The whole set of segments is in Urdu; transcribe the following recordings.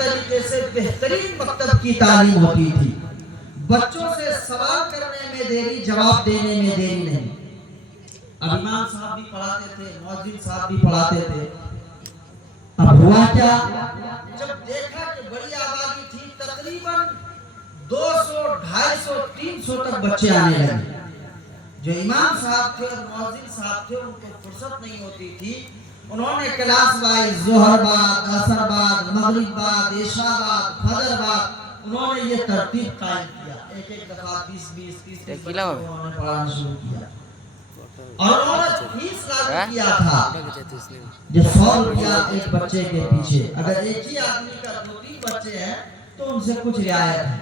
طریقے سے بہترین مکتب کی تعلیم ہوتی تھی. بچوں سے سوال کرنے میں دیری، جواب دینے میں دیری نہیں. اب امام صاحب بھی پڑھاتے تھے، مؤذن صاحب بھی پڑھاتے تھے. اب ہوا کیا، جب دیکھا کہ بڑی آبادی تھی، تقریباً 200، 250، 300 تک بچے آنے لگے. جو امام صاحب تھے اور مؤذن صاحب تھے ان کو فرصت نہیں ہوتی تھی. انہوں نے کلاس وائز ظہر بعد، عصر بعد، مغرب بعد، عشاء بعد، فجر بعد انہوں نے یہ ترتیب قائم کیا. ایک ایک دفعہ 20، 30 بچوں کو انہوں نے پڑھانا شروع کیا. اور انہوں نے فیس لاگو کیا تھا جو 100 روپیہ ایک بچے کے پیچھے. اگر ایک ہی آدمی کا 2-3 بچے ہیں تو ان سے کچھ رعایت ہے.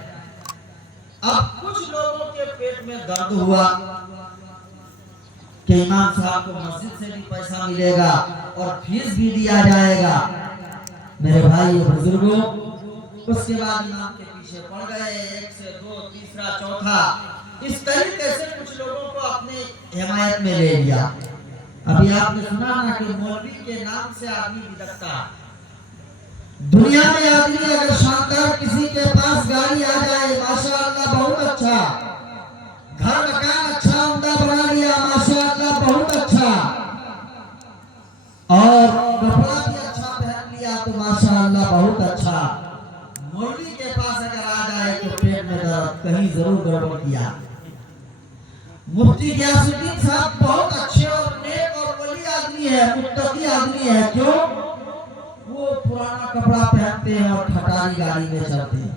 اب کچھ لوگوں کے پیٹ میں درد ہوا کہ امام صاحب کو مسجد سے بھی پیسہ ملے گا اور فیس بھی دیا جائے گا. میرے بھائی اور بزرگوں، اس کے بعد امام کے پیچھے پڑ گئے، 1 سے 2، تیسرا، چوتھا. اس طریقے سے کچھ لوگوں کو اپنے حمایت میں لے لیا. ابھی آپ نے سنا نا کہ مولوی کے نام سے آدمی بھٹکتا ہے. دنیا میں آدمی اگر شاندار کسی کے پاس گاڑی آ جائے، ماشاءاللہ بہت اچھا، گھر مکان اچھا عمدہ بنا لیا، ماشاءاللہ بہت اچھا، اور کپڑا بھی اچھا پہن لیا تو ماشاءاللہ بہت اچھا. مولوی کے پاس اگر آ جائے تو پیٹ میں درد، کہیں ضرور گڑبڑ کیا. مفتی غیاث الدین صاحب بہت اچھے اور نیک اور ولی آدمی ہے، متقی آدمی ہے. کیوں؟ وہ پرانا کپڑا پہنتے ہیں اور کھٹاری گاڑی میں چلتے ہیں،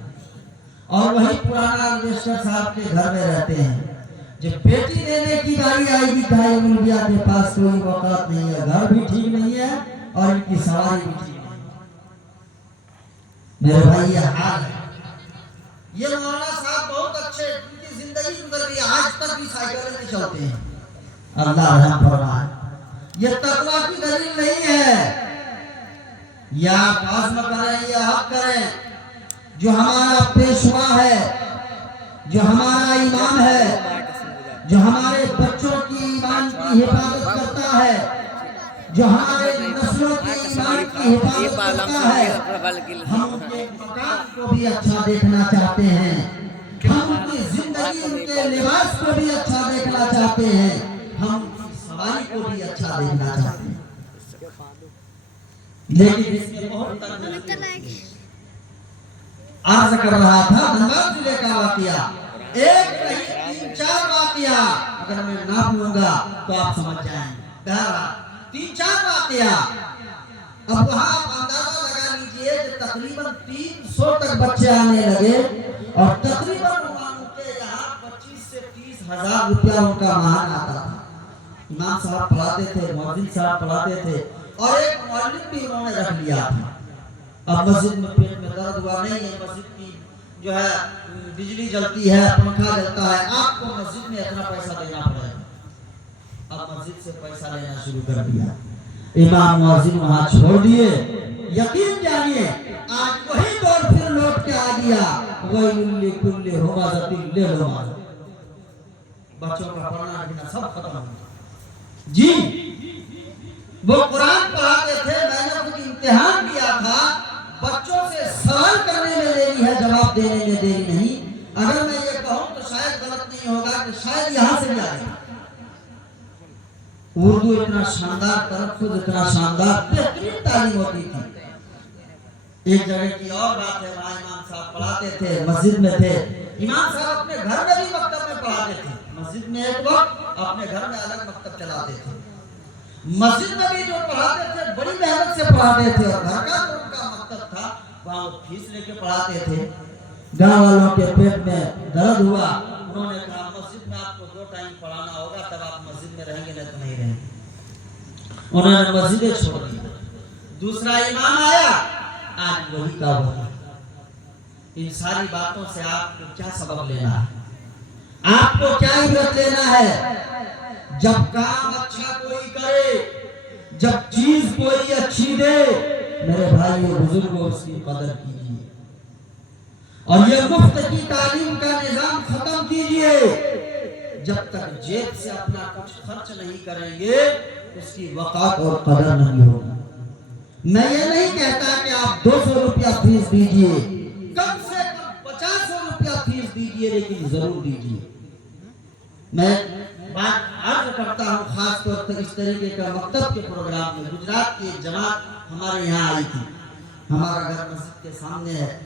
اور وہی پرانا رجسٹر صاحب کے گھر میں رہتے ہیں. جب بیٹی دینے کی باری آئے گی بھائی انڈیا کے پاس کوئی وقت نہیں ہے، گھر بھی ٹھیک نہیں ہے اور ان کی سواری بھی ٹھیک نہیں ہے. میرے بھائی یہ حال ہے. یہ مولانا صاحب بہت اچھے، ان کی زندگی گزر گئی، آج تک بھی سائیکل میں چلتے ہیں. اللہ رحم فرمائے. یہ تقویٰ کی دلیل نہیں ہے. یا آپ عزم کریں یا حق کریں، جو ہمارا پیشوا ہے، جو ہمارا امام ہے، جو ہمارے بچوں کی ایمان کی حفاظت کرتا ہے، جو ہمارے نسلوں کی ایمان کی حفاظت کرتا ہے، ہم ان کے مکان کو بھی اچھا دیکھنا چاہتے ہیں، ہم ان کی زندگی، ان کے لباس کو بھی اچھا دیکھنا چاہتے ہیں، ہم ان کی سواری کو بھی اچھا دیکھنا چاہتے ہیں. لیکن اس میں بہت عرض کر رہا تھا نماز ضلع کا واقعہ، ایک نہیں 3-4 واقعہ، اگر میں نہ لوں گا تو آپ سمجھ جائیں. 3-4 واقعہ. اب وہاں آپ اندازہ لگا لیجئے کہ تقریباً 300 تک بچے آنے لگے اور تقریباً ان کے یہاں 25 سے 30 ہزار روپیہ ان کا ماہانہ آتا تھا. امام صاحب پڑھاتے تھے، مؤذن صاحب پڑھاتے تھے، اور ایک معلم بھی انہوں نے رکھ لیا تھا. اب مسجد میں پیٹ میں درد ہوا، نہیں ہے مسجد کی جو ہے بجلی جلتی ہے، پنکھا جلتا ہے، آپ کو مسجد میں اتنا پیسہ دینا پڑے گا. اب مسجد سے پیسہ لینا شروع کر دیا. امام مؤذن وہاں چھوڑ دیے. یقین جانیے آج وہی دور پھر لوٹ کے آ گیا. وَيْلٌ لِكُلِّ هُمَزَةٍ لُمَزَةٍ. بچوں کا پڑھنا لکھنا سب ختم ہو گیا. جی وہ قرآن پڑھاتے تھے، میں نے خود امتحان دیا تھا. بچوں سے سوال کرنے میں دیری ہے، جواب دینے میں دیری نہیں. اگر میں یہ کہوں تو شاید غلط نہیں ہوگا کہ شاید یہاں سے بھی آئے گا. اردو اتنا شاندار تلفظ، اتنا شاندار بہترین تعلیم ہوتی تھی. ایک جگہ کی اور بات ہے، وہاں امام صاحب پڑھاتے تھے، مسجد میں تھے. امام صاحب اپنے گھر میں بھی مکتب میں پڑھاتے تھے، مسجد میں ایک وقت، اپنے گھر میں الگ مکتب چلاتے تھے. مسجد میں بھی جو پڑھاتے تھے بڑی محنت سے پڑھاتے تھے، اور گھر کا جو ان کا مکتب تھا وہاں وہ فیس لے کے پڑھاتے تھے. گاؤں والوں کے پیٹ میں درد ہوا، انہوں نے کہا مسجد میں آپ کو 2 ٹائم پڑھانا ہوگا، تب آپ مسجد میں رہیں گے، نہیں تو نہیں رہیں گے. انہوں نے مسجدیں چھوڑ دی. دوسرا امام آیا، آج وہی کا وہی. ان ساری باتوں سے آپ کو کیا سبق لینا ہے؟ آپ کو کیا عبرت لینا ہے؟ جب کام اچھا کوئی کرے، جب چیز کوئی اچھی دے، میرے بھائیو بزرگوں اس کی قدر کیجیے. اور یہ مفت کی تعلیم کا نظام ختم کیجیے. جب تک جیب سے اپنا کچھ خرچ نہیں کریں گے اس کی وقار اور قدر نہیں ہوگی. میں یہ نہیں کہتا کہ آپ 200 روپیہ فیس دیجئے، کم سے کم 50 روپیہ فیس دیجئے، لیکن ضرور دیجئے۔ میں بات عرض کرتا ہوں خاص طور پر اس طریقے کا مکتب کے پروگرام میں گجرات کی ایک جماعت ہمارے یہاں آئی تھی، ہمارا گھر مسجد کے سامنے ہے،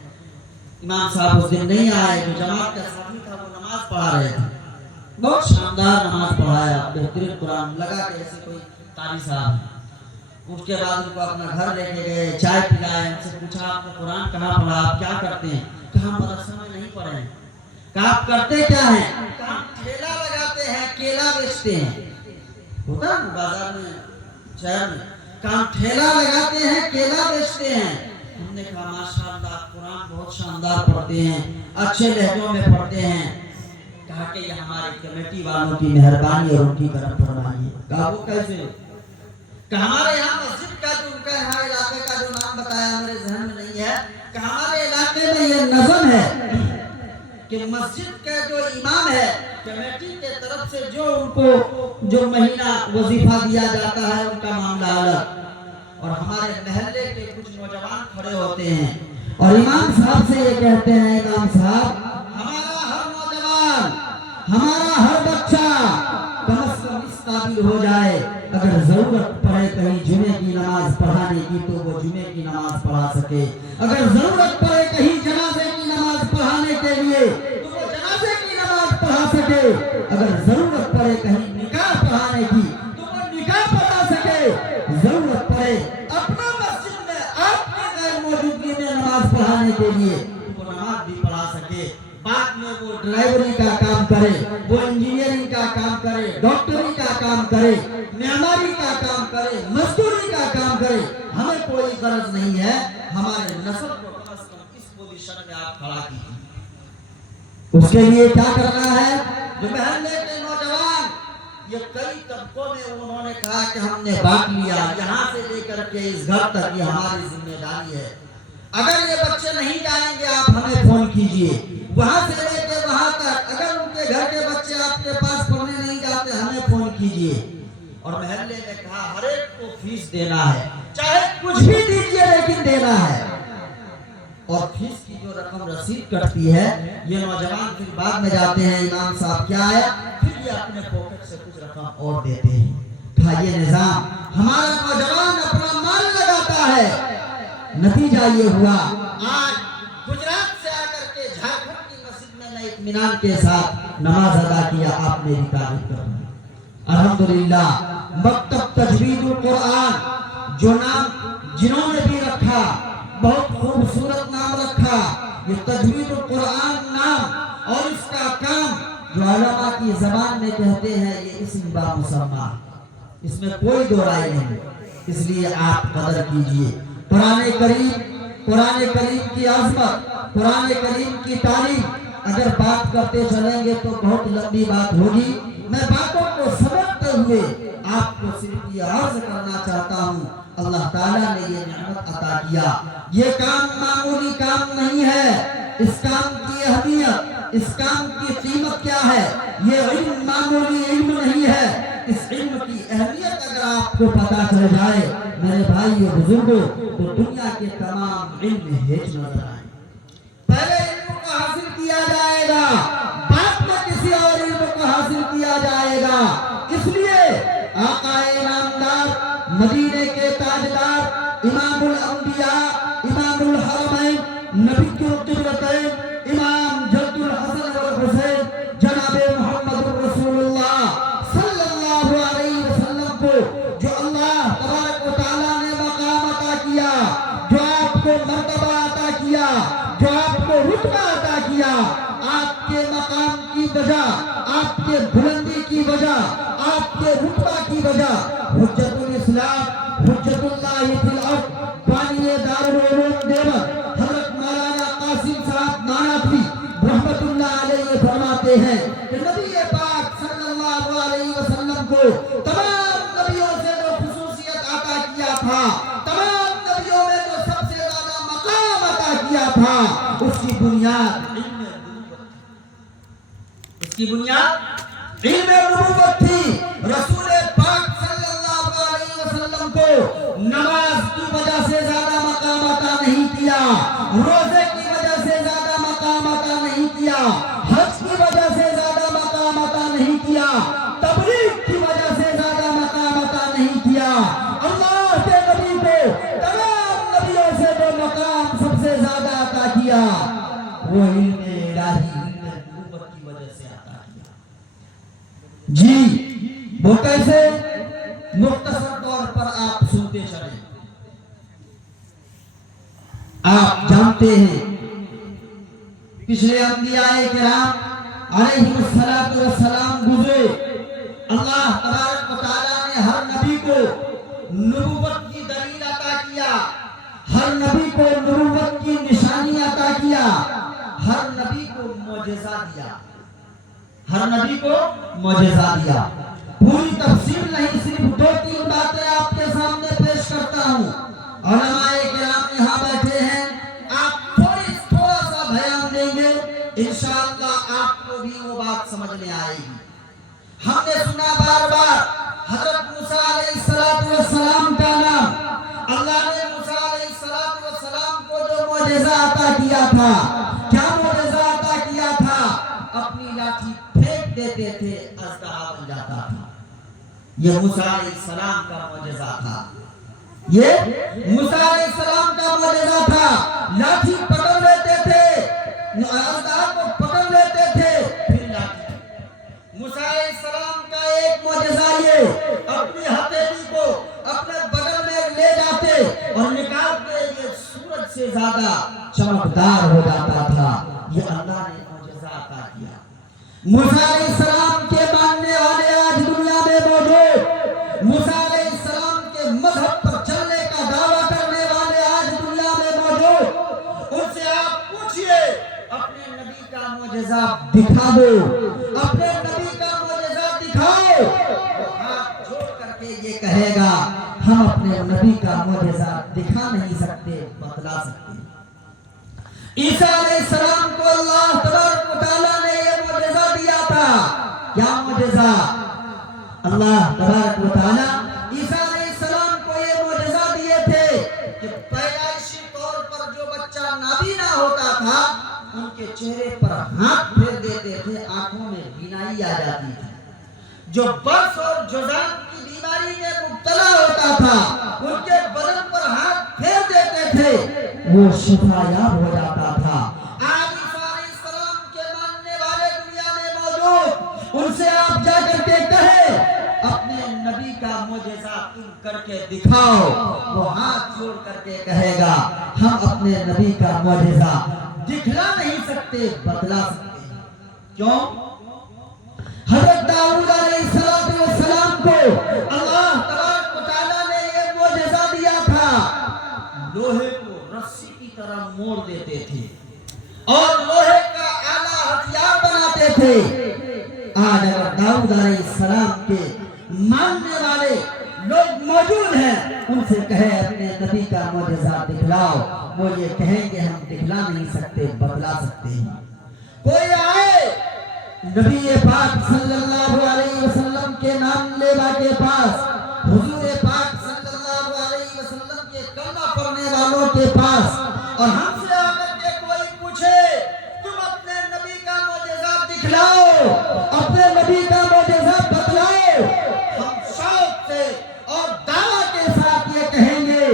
امام صاحب اس دن نہیں آئے، جو جماعت کا ساتھی تھا وہ نماز پڑھا رہے تھے، بہت شاندار نماز پڑھایا، بہترین قرآن، لگا کہ ایسے کوئی قاری صاحب ہے۔ اس کے بعد ان کو اپنا گھر لے کے گئے، چائے پلائے، ان سے پوچھا آپ نے قرآن کہاں پڑھا، آپ کیا کرتے ہیں؟ کہا مدرسہ میں نہیں پڑھے ہیں۔ کہا آپ کرتے کیا ہیں؟ کہا ٹھیلا لگاتے ہیں، کیلا بیچتے ہیں، ہوتا ہے بازار میں، شہر میں، کہا ٹھیلا لگاتے ہیں، کیلا بیچتے ہیں۔ ہم نے کہا ماشاءاللہ قرآن بہت شاندار پڑھتے ہیں، اچھے لہجوں میں پڑھتے ہیں۔ کہا کہ یہ ہمارے کمیٹی والوں کی مہربانی اور ان کی کرم فرمائی ہے۔ کہا وہ کیسے؟ کہ ہمارے یہاں مسجد کا جو ان کا یہاں علاقے کا جو نام بتایا میرے ذہن میں نہیں ہے، کہ ہمارے علاقے میں یہ نظم ہے کہ مسجد کا جو امام ہے کمیٹی کے طرف سے جو ان کو جو مہینہ وظیفہ دیا جاتا ہے ان کا معاملہ الگ، اور ہمارے محلے کے کچھ نوجوان کھڑے ہوتے ہیں اور امام صاحب سے یہ کہتے ہیں، امام صاحب ہمارا ہر نوجوان، ہمارا ہر بچہ کم از کم اس قابل ہو جائے اگر ضرورت پڑے کہیں جمعے کی نماز پڑھانے کی تو وہ جمعے کی نماز پڑھا سکے، اگر ضرورت پڑے کہیں جنازے کی نماز پڑھانے کے لیے تو وہ جنازے کی نماز پڑھا سکے، اگر ضرورت پڑے کہیں نکاح پڑھانے کی تو وہ نکاح پڑھا سکے، ضرورت پڑے اپنا مسجد میں آپ کی غیر موجودگی میں نماز پڑھانے کے لیے تو وہ نماز بھی پڑھا سکے۔ بعد میں وہ ڈرائیوری کا کام کرے، وہ انجینئرنگ کا کام کرے، ڈاکٹری کا کام کرے، معماری کا کام کرے، مزدوری کا کام کرے، ہمیں کوئی غرض نہیں ہے، ہمارے نسل کو کم از کم اس پوزیشن میں آپ کھڑا کیجیے۔ اس کے لیے کیا کرنا ہے؟ جو محلے کے نوجوان، یہ کئی طبقوں میں انہوں نے کہا کہ ہم نے بانٹ لیا، یہاں سے لے کر کے اس گھر تک یہ ہماری ذمہ داری ہے، اگر یہ بچے نہیں جائیں گے آپ ہمیں فون کیجئے، وہاں سے لے کے وہاں تک اگر ان کے گھر کے بچے آپ کے پاس پڑھنے نہیں جاتے ہمیں فون کیجئے۔ اور محلے نے کہا ہر ایک کو فیس دینا ہے، چاہے کچھ بھی دیجئے لیکن دینا ہے، اور فیس کی جو رقم رسید کٹتی ہے یہ نوجوان پھر بعد میں جاتے ہیں، امام صاحب کیا آیا، پھر یہ اپنے پاکٹ سے کچھ رقم اور دیتے ہیں۔ کہا یہ نظام ہمارا نوجوان اپنا مال لگاتا ہے، نتیجہ یہ ہوا آج گجرات سے آ کر کے جھارکھنڈ کی مسجد میں میں اطمینان کے ساتھ نماز ادا کیا، آپ میری تعریف کریں۔ الحمدللہ مکتب تجوید القرآن جو نام جنہوں نے بھی رکھا بہت خوبصورت نام رکھا، یہ تجوید القرآن نام اور اس کا کام جو علماء کی زبان میں کہتے ہیں یہ اسم بامسمہ، اس میں کوئی دو رائے نہیں، اس لیے آپ قدر کیجئے۔ قرآن کریم کی عظمت، قرآن کریم کی تعلیم اگر بات کرتے چلیں گے تو بہت لمبی بات ہوگی، میں باتوں کو سمجھتے ہوئے آپ کو صرف یہ عرض کرنا چاہتا ہوں، اللہ تعالیٰ نے یہ نعمت عطا کیا، یہ کام معمولی کام نہیں ہے، اس کام کی اہمیت، اس کام کی قیمت کیا ہے، یہ علم معمولی علم نہیں ہے، اس علم کی اہمیت اگر آپ کو پتا چل جائے میرے بھائی اور بزرگوں تو دنیا کے تمام علم ہیچ نظر آئے۔ پہلے علم کو حاصل کیا جائے گا، بعد میں کسی اور علم کو حاصل کیا جائے گا، اس لیے آقا انعامدار، مدینے کے تاجدار، امام الانبیاء، امام الحرمین، نبی القبلتین، امام جد الحسن والحسین، جناب محمد رسول اللہ صلی اللہ علیہ وسلم کو جو اللہ تبارک و تعالیٰ نے مقام عطا کیا، جو آپ کو مرتبہ عطا کیا، جو آپ کو رتبہ عطا کیا، آپ کے مقام کی وجہ، آپ کے بلندی کی وجہ، آپ کے رتبہ کی وجہ حجت الاسلام، حجت اللہ فی الارض، بانی دارالعلوم دیوبند حضرت مولانا قاسم صاحب نانوتوی رحمت اللہ علیہ فرماتے ہیں کہ نبی پاک صلی اللہ علیہ وسلم کو تمام نبیوں سے جو خصوصیت عطا کیا تھا، تمام نبیوں میں جو سب سے زیادہ مقام عطا کیا تھا، اس کی بنیاد علم نبوت، اس کی بنیاد علم نبوت تھی۔ رسول پاک صلی اللہ علیہ وسلم کو نماز کی وجہ سے روزے کی وجہ سے زیادہ مقام عطا نہیں کیا، حج کی وجہ سے زیادہ مقام عطا نہیں کیا، تبلیغ کی وجہ سے زیادہ مقام عطا نہیں کیا۔ اللہ کے نبی کو تمام نبیوں سے جو مقام سب سے زیادہ عطا کیا وہ علم الہی، علم نبوت کی وجہ سے عطا کیا۔ جی وہ کیسے؟ مختصر طور پر آپ سنتے چلیں۔ آپ جانتے ہیں پچھلے انبیاء کرام علیہم السلام گزرے، اللہ تبارک و تعالیٰ نے ہر نبی کو نبوت کی دلیل عطا کیا، ہر نبی کو نبوت کی نشانی عطا کیا، ہر نبی کو معجزہ دیا، ہر نبی کو معجزہ دیا۔ پوری تفصیل نہیں، صرف 2-3 باتیں آپ کے سامنے پیش کرتا ہوں۔ علماء کرام یہاں بیٹھے ہیں، آپ تھوڑا سا بیان دیں گے، انشاءاللہ آپ کو بھی وہ بات سمجھ میں آئے گی۔ ہم نے سنا بار بار حضرت موسیٰ علیہ السلام کا نام، اللہ نے موسیٰ علیہ السلام کو جو معجزہ عطا کیا تھا، کیا معجزہ عطا کیا تھا؟ اپنی لاٹھی پھینک دیتے تھے، اژدہا بن جاتا تھا۔ یہ موسیٰ علیہ السلام کا معجزہ تھا، یہ موسیٰ علیہ السلام کا معجزہ تھا۔ لاٹھی پکڑ لیتے تھے، اژدہا کو پکڑ لیتے تھے، پھر لاٹھی۔ موسیٰ علیہ السلام کا ایک معجزہ یہ، اپنی ہتھیلی کو اپنے بغل میں لے جاتے اور نکالتے، یہ سورج سے زیادہ چمکدار ہو جاتا تھا۔ یہ اللہ نے معجزہ عطا کیا۔ موسیٰ علیہ السلام کے ماننے والے آج دنیا میں موجود، موسیٰ علیہ السلام کے مذہب پر چلنے کا دعویٰ کرنے والے آج دنیا میں موجود، ان سے آپ پوچھئے اپنے نبی کا معجزہ دکھا دو، اپنے نبی کا معجزہ دکھاؤ، وہ ہاتھ جوڑ کر کے یہ کہے گا ہم اپنے نبی کا معجزہ دکھا نہیں سکتے، بتلا سکتے۔ عیسیٰ علیہ السلام کو اللہ تبارک و تعالیٰ نے یہ معجزہ دیا تھا۔ کیا معجزہ؟ اللہ تبارک و تعالیٰ عیسیٰ علیہ السلام کو یہ معجزہ دیے تھے کہ پیدائشی طور پر جو بچہ نابینا ہوتا تھا، ان کے چہرے پر ہاتھ پھیر دیتے تھے، آنکھوں میں بینائی آ جاتی تھی۔ جو برس اور جذام کی بیماری میں مبتلا ہوتا تھا، ان کے بدن پر ہاتھ پھیر دیتے تھے، وہ شفا یاب ہو جاتا تھا۔ آج عیسیٰ علیہ السلام کے ماننے والے دنیا میں موجود، ان سے آپ جا کر کے کہیں اپنے نبی کا معجزہ تم کر کے دکھاؤ، وہ ہاتھ جوڑ کر کے کہے گا ہم اپنے نبی کا معجزہ دکھلا نہیں سکتے، بتلا سکتے ہیں۔ کیوں؟ حضرت داؤد علیہ السلام کو اللہ تبارک و تعالیٰ نے یہ معجزہ دیا تھا، لوہے کو رسی کی طرح موڑ دیتے تھے اور لوہے کا آلہ ہتھیار بناتے تھے۔ آج اگر داؤد علیہ السلام کے ماننے والے لوگ موجود ہیں، ان سے کہے اپنے نبی کا معجزہ دکھلاؤ، وہ یہ کہیں گے ہم دکھلا نہیں سکتے، بتلا سکتے ہیں۔ کوئی آئے نبی پاک صلی اللہ علیہ وسلم کے نام لیوا کے پاس، حضور پاک صلی اللہ علیہ وسلم کے کلمہ پڑھنے والوں کے پاس، اور ہم سے آ کر کے کوئی پوچھے تم اپنے نبی کا معجزہ دکھلاؤ، اپنے نبی کا معجزہ بتلاؤ، ہم شوق سے اور دعویٰ کے ساتھ یہ کہیں گے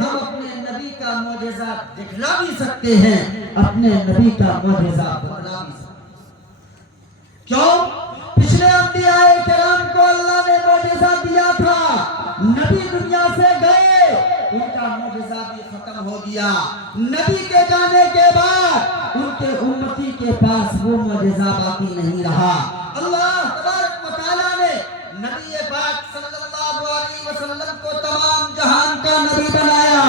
ہم اپنے نبی کا معجزہ دکھلا بھی سکتے ہیں، اپنے نبی کا معجزہ بتلا بھی سکتے ہیں۔ کیوں؟ پچھلے انبیاء کرام کو اللہ نے معجزہ دیا تھا، نبی دنیا سے گئے، ان کا معجزہ بھی ختم ہو گیا۔ نبی کے جانے کے بعد ان کے امتی کے پاس وہ معجزہ باقی نہیں رہا۔ اللہ تبارک و تعالیٰ نے نبی پاک صلی اللہ علیہ وسلم کو تمام جہان کا نبی بنایا۔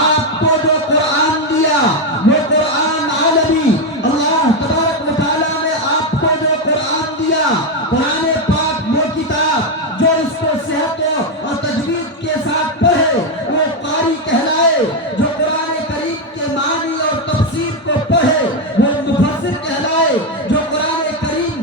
آپ کو جو قرآن دیا وہ قرآن عالمی، اللہ تبارک و تعالیٰ نے آپ کو جو قرآن دیا، قرآن پاک وہ کتاب جو اس کو صحت اور تجوید کے ساتھ پڑھے وہ قاری کہلائے، جو قرآن کریم کے معنی اور تفسیر کو پڑھے وہ مفسر کہلائے، جو قرآن کریم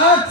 8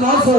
900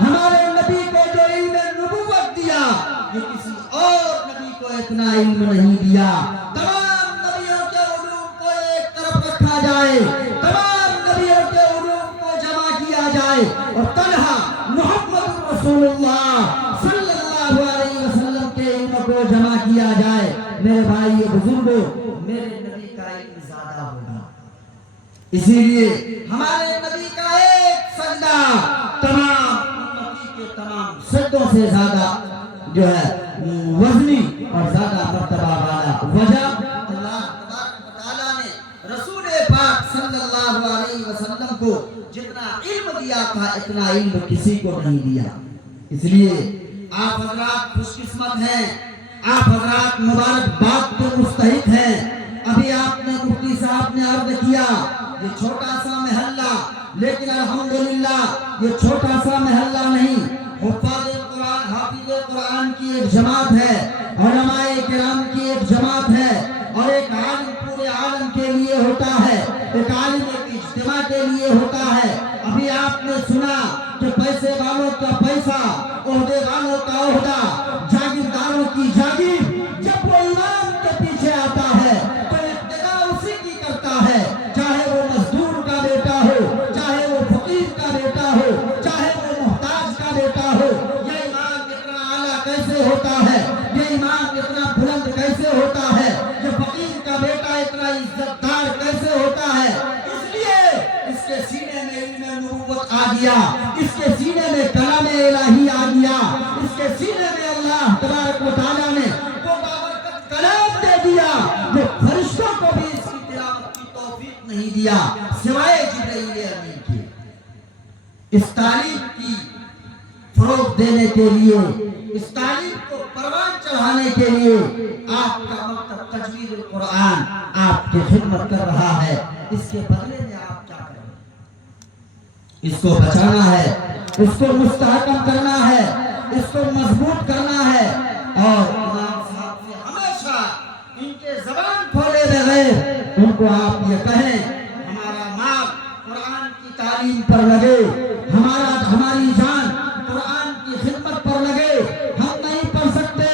ہمارے نبی کو جو علم نبوت دیا یہ کسی اور نبی کو اتنا علم نہیں دیا. تمام نبیوں کے علوم کو ایک طرف رکھا جائے, تمام نبیوں کے علوم کو جمع کیا جائے اور تنہا محمد رسول اللہ صلی اللہ علیہ وسلم کے علم کو جمع کیا جائے. میرے بھائی بزرگوں, میرے نبی کا علم زیادہ ہوگا. اسی لیے ہمارے نبی کا ایک سجدہ تمام امتی کے تمام سجدوں سے زیادہ جو ہے وزنی اور زیادہ مرتبہ والا. وجہ اللہ تبارک و تعالیٰ نے رسول پاک صلی اللہ علیہ وسلم کو جتنا علم دیا تھا اتنا علم کسی کو نہیں دیا. اس لیے آپ حضرات خوش قسمت ہیں, آپ حضرات مبارکباد کے مستحق ہیں. ابھی آپ نے مفتی صاحب نے عرض کیا یہ چھوٹا سا محلہ, لیکن الحمدللہ یہ چھوٹا سا محلہ نہیں, حفاظ قرآن حافظ قرآن کی ایک جماعت ہے, علماء کرام کی ایک جماعت ہے, اور ایک عالم پورے عالم کے لیے ہوتا ہے, ایک عالم ایک اجتماع کے لیے ہوتا ہے. ابھی آپ نے سنا کہ پیسے والوں کا پیسہ, عہدے والوں کا عہدہ, جاگیرداروں کی جاگیر. جب وہ امام کے پیچھے آتا ہے تو اقتدا اسی کی کرتا ہے, چاہے وہ مزدور کا بیٹا ہو, چاہے وہ فقیر کا بیٹا ہو, چاہے وہ محتاج کا بیٹا ہو. یہ امام اتنا اعلیٰ کیسے ہوتا ہے, یہ امام اتنا بلند کیسے ہوتا ہے, یہ فقیر کا بیٹا اتنا عزت دار کیسے ہوتا ہے. اس لیے اس کے سینے میں علم نبوت آ گیا, اس کے سینے میں کلام الہی آ گیا, اس کے سینے میں اللہ تبارک و تعالیٰ نے وہ بابرکت کلام دے دیا جو فرشتوں کو بھی اس کی تلاوت کی توفیق نہیں دیا سوائے جبرائیل امین کے. اس تعلیم کی فروغ دینے کے لیے, اس تعلیم کو پروان چڑھانے کے لیے آپ کا مکتب تجوید القرآن آپ کی خدمت کر رہا ہے. اس کے بدلے میں آپ کیا کریں؟ اس کو بچانا ہے, اس کو مستحکم کرنا ہے, اس کو مضبوط کرنا ہے. اور امام صاحب سے ہمیشہ ان کے زبان کھولے بغیر ان کو آپ یہ کہیں ہمارا مال قرآن کی تعلیم پر لگے, ہماری جان قرآن کی خدمت پر لگے. ہم نہیں پڑھ سکتے,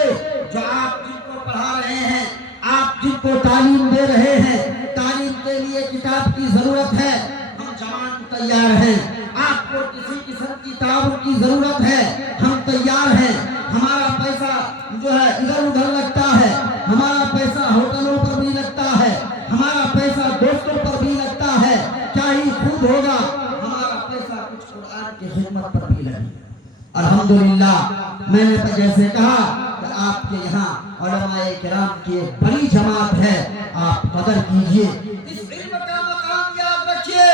جو آپ جن کو پڑھا رہے ہیں, آپ جن کو تعلیم دے رہے ہیں, تعلیم کے لیے کتاب کی ضرورت ہے, ہم جوان تیار ہیں. آپ کو کسی قسم کی تعاون کی ضرورت ہے, ہم تیار ہیں. ہمارا پیسہ جو ہے ادھر ادھر لگتا ہے, ہمارا پیسہ ہوٹلوں پر بھی لگتا ہے, ہمارا پیسہ دوستوں پر بھی لگتا ہے. کیا ہی خوب ہوگا ہمارا پیسہ کچھ قرآن کی خدمت پر بھی لگے. الحمدللہ میں نے جیسے کہا کہ آپ کے یہاں علماء کرام کی ایک بڑی جماعت ہے, آپ قدر کیجئے. اس علم کا مقام یاد رکھیے,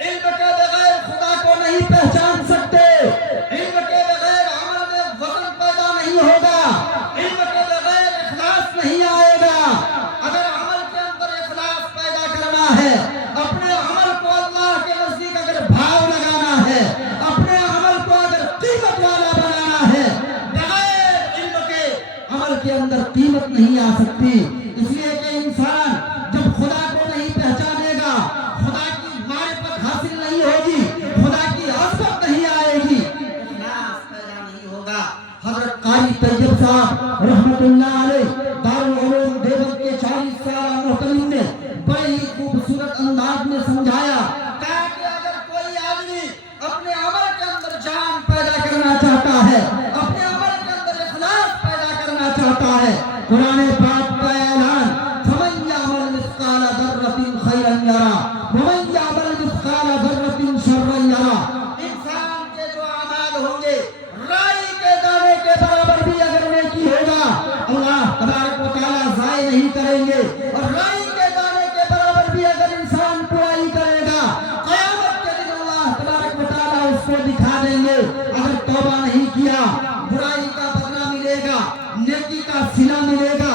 علم کے بغیر خدا کو نہیں پہچان سکتے, علم کے بغیر عمل میں وزن پیدا نہیں ہوگا, علم کے بغیر اخلاص نہیں آئے گا. اگر عمل کے اندر اخلاص پیدا کرنا ہے, اپنے عمل کو اللہ کے نزدیک اگر بھاؤ لگانا ہے, اپنے عمل کو اگر قیمت والا بنانا ہے, بغیر علم کے عمل کے اندر قیمت نہیں آ سکتی. اس لیے کہ انسان جب خدا کو نہیں پہچانے گا, خدا کی معرفت حاصل نہیں ہوگی, خدا کی عظمت نہیں آئے گی, اخلاص پیدا نہیں ہوگا. حضرت قاری طیب صاحب رحمت اللہ علیہ دارالعلوم دیوبند کے 40 سالہ محتمم نے بڑے ہی خوبصورت انداز میں سمجھایا, کہا کہ اگر کوئی آدمی اپنے عمل کے اندر جان پیدا کرنا چاہتا ہے, اپنے عمل کے اندر اخلاص پیدا کرنا چاہتا ہے, قرآن پاک کا اعلان فَمَنْ يَعْمَلْ مِثْقَالَ ذَرَّةٍ خَيْرًا يَرَهُ وَمَنْ يَعْمَلْ مِثْقَالَ ذَرَّةٍ شَرًّا يَرَهُ. انسان کے جو اعمال ہوں گے رائی کے دانے کے برابر بھی اگر نیکی ہوگا اللہ تبارک و تعالیٰ ضائع نہیں کریں گے, اور رائی کے دانے کے برابر بھی اگر انسان برائی کرے گا قیامت کے دن اللہ تبارک و تعالیٰ اس کو دکھا دیں گے. اگر توبہ نہیں کیا برائی کا بدلہ ملے گا, نیکی کا صلہ ملے گا.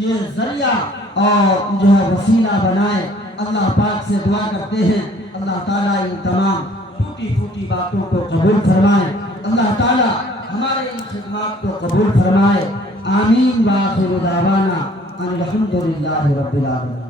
یہ ذریعہ اور جو ہے وسیلہ بنائے. اللہ پاک سے دعا کرتے ہیں اللہ تعالیٰ ان تمام ٹوٹی پھوٹی باتوں کو قبول فرمائے. اللہ تعالیٰ ہمارے ان خدمات کو قبول فرمائے. آمین. وآخر دعوانا ان الحمد للہ رب العالمین.